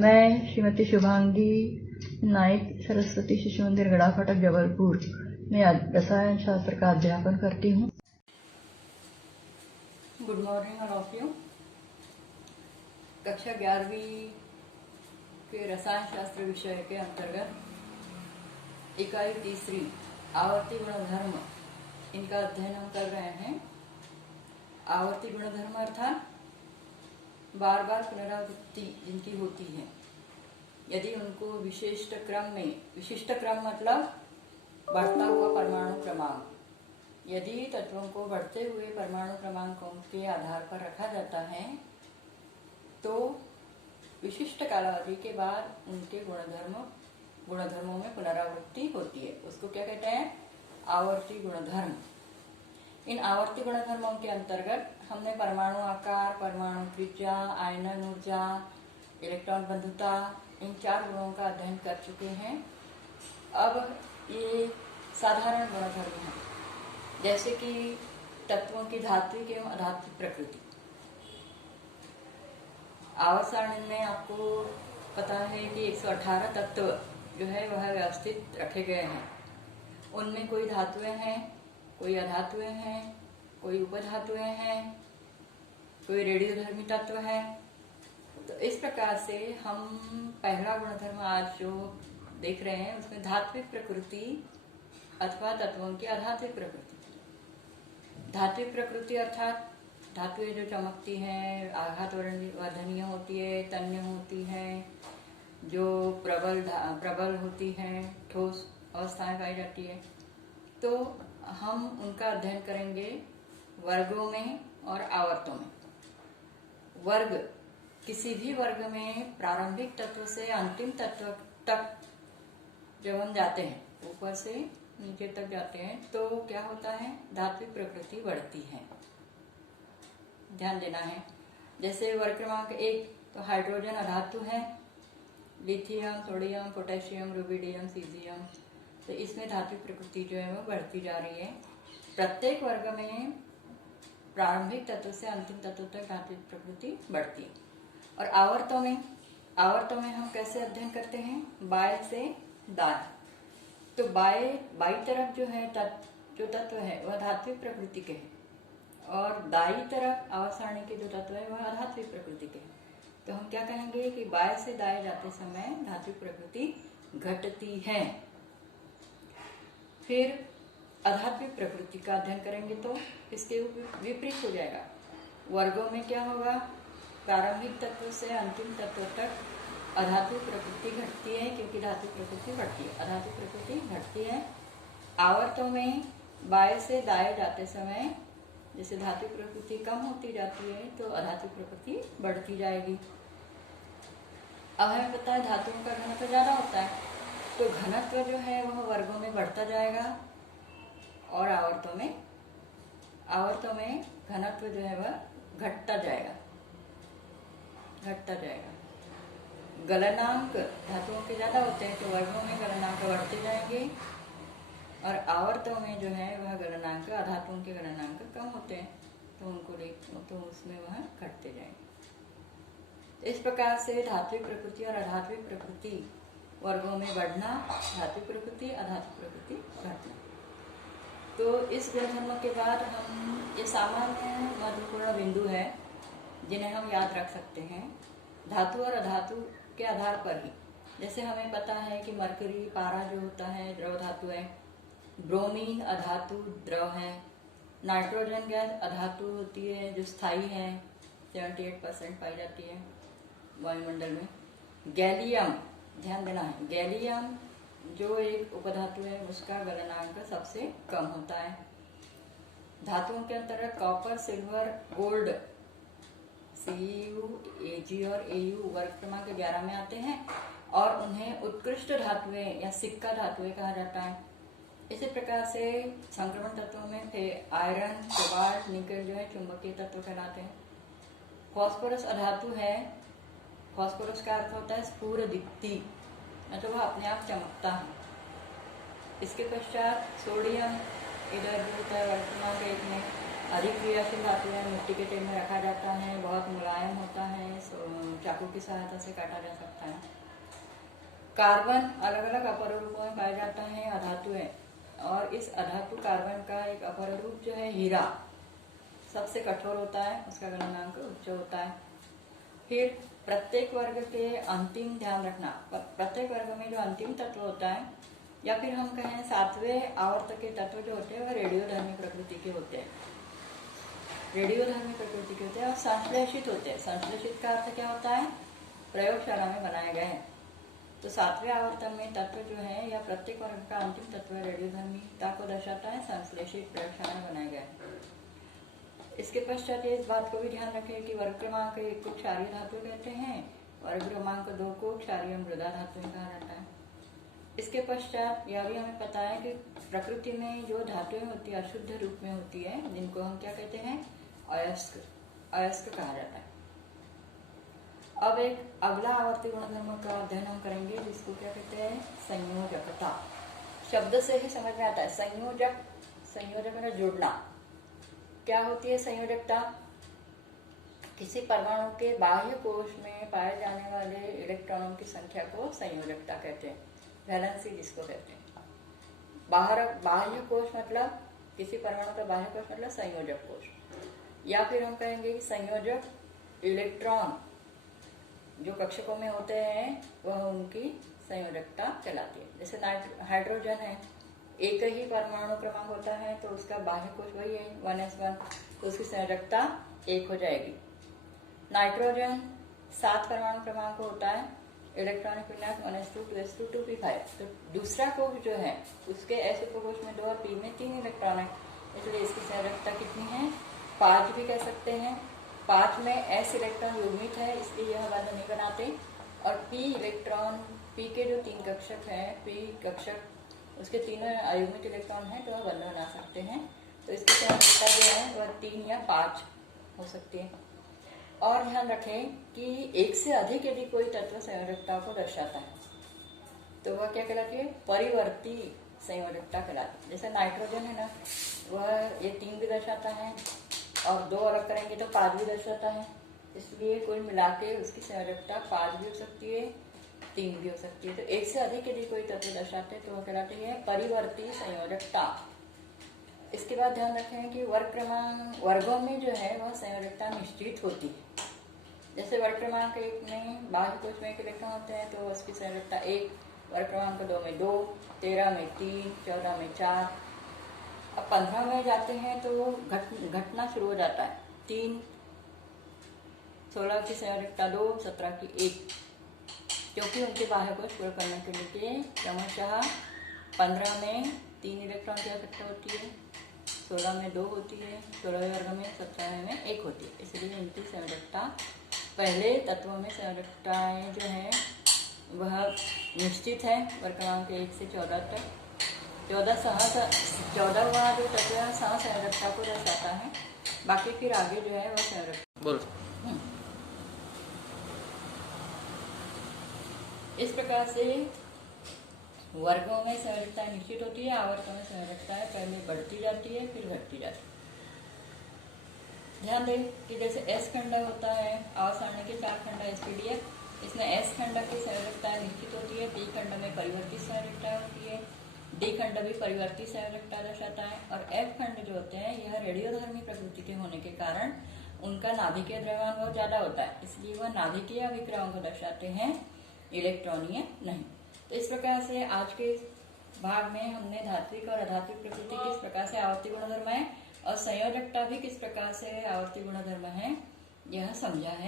मैं श्रीमती शुभांगी नाइक सरस्वती शिशु मंदिर गड़ा फाटक जबलपुर में रसायन शास्त्र का अध्यापन करती हूँ। Good morning all of you. कक्षा 11वीं के रसायन शास्त्र विषय के अंतर्गत इकाई 3 आवर्ती गुणधर्म, इनका अध्ययन हम कर रहे हैं। आवर्ती गुणधर्म अर्थात बार बार पुनरावृत्ति जिनकी होती है, यदि उनको विशिष्ट क्रम मतलब बढ़ता हुआ परमाणु क्रमांक, यदि तत्वों को बढ़ते हुए परमाणु क्रमांकों के आधार पर रखा जाता है तो विशिष्ट कालावधि के बाद उनके गुणधर्मों में पुनरावृत्ति होती है। उसको क्या कहते हैं? आवर्ती गुणधर्म। इन आवर्ती गुणधर्मों के अंतर्गत हमने परमाणु आकार, परमाणु त्रिज्या, आयनन ऊर्जा, इलेक्ट्रॉन बंधुता, इन 4 गुणों का अध्ययन कर चुके हैं। अब ये साधारण गुणधर्म हैं, जैसे कि तत्वों की धात्विक एवं अधात्विक प्रकृति। आवर्त सारणी में आपको पता है कि 118 तत्व जो है वह व्यवस्थित रखे गए हैं। उनमें कोई धातुएं हैं, कोई अधातुएं हैं, कोई उपधातुएं हैं, कोई रेडियोधर्मी तत्व है। तो इस प्रकार से हम पहला गुणधर्म आज जो देख रहे हैं उसमें धात्विक प्रकृति अथवा तत्वों की अधात्विक प्रकृति। धात्विक प्रकृति अर्थात धातुएं जो चमकती हैं, आघात वर्धनीय होती है, तन्य होती है, जो प्रबल होती हैं, ठोस अवस्थाएं पाई जाती है। तो हम उनका अध्ययन करेंगे वर्गों में और आवर्तों में। वर्ग, किसी भी वर्ग में प्रारंभिक तत्व से अंतिम तत्व तक जब हम जाते हैं, ऊपर से नीचे तक जाते हैं, तो क्या होता है? धात्विक प्रकृति बढ़ती है। ध्यान देना है। जैसे वर्ग क्रमांक 1 तो हाइड्रोजन अधातु है, lithium, sodium, potassium, rubidium, caesium. तो इसमें धात्विक प्रकृति जो है वो बढ़ती जा रही है। प्रत्येक वर्ग में प्रारंभिक तत्व से अंतिम तत्व तक धात्विक प्रकृति बढ़ती है। और आवर्तों में हम कैसे अध्ययन करते हैं? बाएं से दाएं। तो बाई तरफ जो है जो तत्व है वह धात्विक प्रकृति के है, और दाई तरफ आवर्त सारणी के जो तत्व है वह अधात्विक प्रकृति के है। तो हम क्या कहेंगे कि बाएं से दाएं जाते समय धात्विक प्रकृति घटती है। फिर अधात्विक प्रकृति का अध्ययन करेंगे तो इसके विपरीत हो जाएगा। वर्गों में क्या होगा? प्रारंभिक तत्व से अंतिम तत्व तक अधात्विक प्रकृति घटती है, क्योंकि धात्विक प्रकृति बढ़ती है, अधात्विक प्रकृति घटती है। आवर्तों में बाएं से दाएं जाते समय जैसे धात्विक प्रकृति कम होती जाती है तो अधात्विक प्रकृति बढ़ती जाएगी। अब हमें पता है धातुओं का घनत्व ज्यादा होता है, तो घनत्व जो है वह वर्गों में बढ़ता जाएगा, और आवर्तों में घनत्व जो है वह घटता जाएगा। गलनांक धातुओं के ज्यादा होते हैं तो वर्गों में गलनांक बढ़ते जाएंगे, और आवर्तों में जो है वह गलनांक, अधातुओं के गलनांक कम होते हैं तो उसमें वह घटते जाएंगे। इस प्रकार से धात्विक प्रकृति और अधात्विक प्रकृति वर्गों में बढ़ना, धात्विक प्रकृति अधात्विक प्रकृति घटना। तो इस गुणधर्म के बाद हम ये सामान्य महत्वपूर्ण बिंदु है जिन्हें हम याद रख सकते हैं धातु और अधातु के आधार पर ही। जैसे हमें पता है कि मरकरी, पारा जो होता है द्रव धातु है, ब्रोमीन अधातु द्रव है, नाइट्रोजन गैस अधातु होती है जो स्थायी है, 78% पाई जाती है वायुमंडल में। गैलियम, ध्यान देना है, गैलियम जो एक उपधातु है उसका गलनांक सबसे कम होता है। धातुओं के अंतर्गत copper, silver, gold, Cu, Ag और Au वर्ग क्रमांक 11 में आते हैं, और उन्हें उत्कृष्ट धातुएं या सिक्का धातुएं कहा जाता है। इसी प्रकार से संक्रमण तत्वों में आयरन, कोबाल्ट, निकल जो है चुंबकीय तत्व कहलाते हैं। फॉस्फोरस अधातु है। फॉस्फोरस का अर्थ होता है स्फुर दीप्ति, मतलब वह अपने आप चमकता है। इसके पश्चात सोडियम इधर जो होता है वर्ग क्रमांक 1 में, अधिक क्रियाशील धातु है, मिट्टी के तेल में रखा जाता है, बहुत मुलायम होता है, चाकू की सहायता से काटा जा सकता है। कार्बन अलग अलग अपर रूपों में पाया जाता है, अधातु है, और इस अधातु कार्बन का एक अपर रूप जो है हीरा सबसे कठोर होता है, उसका गलनांक उच्च होता है। फिर प्रत्येक वर्ग के अंतिम, ध्यान रखना, प्रत्येक वर्ग में जो अंतिम तत्व होता है, या फिर हम कहें 7वें आवर्त के तत्व जो होते हैं वह रेडियोधर्मी प्रकृति के होते हैं, रेडियोधर्मी प्रकृति के होते हैं और संश्लेषित होते हैं। संश्लेषित का अर्थ क्या होता है? प्रयोगशाला में बनाए गए। तो 7वें आवर्तन में तत्व जो है या प्रत्येक वर्ग का अंतिम तत्व रेडियोधर्मिता को दर्शाता है, संश्लेषित प्रयोगशाला में बनाए गए। इसके पश्चात इस बात को भी ध्यान रखें कि वर्ग क्रमांक 1 को क्षारीय धातु कहते हैं, वर्ग क्रमांक 2 को क्षारीय मृदा धातु कहा जाता है। इसके पश्चात यह भी हमें पता है कि प्रकृति में जो धातुएं होती है अशुद्ध रूप में होती है, जिनको हम क्या कहते हैं? अयस्क, अयस्क कहा जाता है। अब एक अगला आवर्ती गुणधर्म का अध्ययन हम करेंगे, जिसको क्या कहते हैं? संयोजकता। शब्द से ही समझ में आता है संयोजक, संयोजक में जुड़ना। क्या होती है संयोजकता? किसी परमाणु के बाह्य कोश में पाए जाने वाले इलेक्ट्रॉनों की संख्या को संयोजकता कहते हैं, वैलेंसी जिसको कहते हैं। बाह्य कोश मतलब किसी परमाणु का बाह्य कोश मतलब संयोजक कोश, या फिर हम कहेंगे कि संयोजक इलेक्ट्रॉन जो कक्षकों में होते हैं वह उनकी संयोजकता कहलाती है। जैसे हाइड्रोजन है, एक ही परमाणु क्रमांक होता है तो उसका बाह्य कोश वही है 1s1, तो उसकी संयोजकता 1 हो जाएगी। नाइट्रोजन 7 परमाणु क्रमांक होता है, इलेक्ट्रॉनिक विन्यास 1s2, 2s2, 2p5। तो दूसरा कोश जो है उसके s उपकोश में 2 और p में 3 इलेक्ट्रॉन है, इसलिए इसकी संयोजकता कितनी है? 5 भी कह सकते हैं। 5 में s इलेक्ट्रॉन युग्मित है, इसलिए यह बंध नहीं बनाते, और p इलेक्ट्रॉन, p के जो 3 कक्षक हैं, p कक्षक उसके 3 अयुग्मित इलेक्ट्रॉन हैं तो वह बंध बना सकते हैं। तो इसकी संयोजकता जो है वह 3 या 5 हो सकती है। और ध्यान रखें कि एक से अधिक यदि कोई तत्व संयोजकता को दर्शाता है तो वह क्या कहलाती है? परिवर्ती संयोजकता कहलाती है। जैसे नाइट्रोजन है ना, वह ये 3 भी दर्शाता है, और 2 अलग करेंगे तो 5 भी दर्शाता है, इसलिए कुल मिला के उसकी संयोजकता 5 भी हो सकती है, 3 भी हो सकती है। तो एक से अधिक यदि कोई तत्व दर्शाते हैं तो वह कहलाती है परिवर्ती संयोजकता। इसके बाद ध्यान रखें कि वर्ग क्रमांक वर्गों में जो है वह संयोजकता निश्चित होती है। जैसे वर्ग क्रमांक 1 में बाह्य कोश में 1 इलेक्ट्रॉन होते हैं तो उसकी संयोजकता 1, वर्ग क्रमांक 2 में 2, 13 में 3, 14 में 4। अब 15 में जाते हैं तो घटना शुरू हो जाता है। 3, 16 की संयोजकता 2, 17 की 1, क्योंकि उनके बाह्य कोश पूरा करने के लिए क्रमशः 15 में 3 इलेक्ट्रॉन की आवश्यकता होती है, 16 में 2 होती है, 16वें वर्ग में 17वें में 1 होती है, इसलिए इनकी संयोजकता पहले तत्वों में संयोजकताएं जो है वह निश्चित है वर्ग क्रमांक 1 से 14 तक। 14वां जो तत्व है सह संयोजकता को दर्शाता है, बाकी फिर आगे जो है वह संयोजकता। इस प्रकार से वर्गों में संयोजकता निश्चित होती है, आवर्तों में संयोजकता पहले बढ़ती जाती है फिर घटती जाती है। ध्यान दें कि जैसे S खंड होता है, आवर्त के 4 खंड SPDF, इसमें S खंड की संयोजकता निश्चित होती है, P खंड में परिवर्तित संयोजकता होती है, D खंड भी परिवर्तित संयोजकता दर्शाता है, और F खंड जो होते हैं यह रेडियोधर्मी प्रकृति के होने के कारण उनका नाभिकीय द्रव्यमान बहुत ज्यादा होता है, इसलिए वह नाभिकीय अभिक्रियाओं को दर्शाते हैं, इलेक्ट्रॉनीय नहीं। तो इस प्रकार से आज के भाग में हमने धात्विक और अधात्विक प्रकृति किस प्रकार से आवर्ती गुणधर्म है और संयोजकता भी किस प्रकार से आवर्ती गुणधर्म है यह समझा है।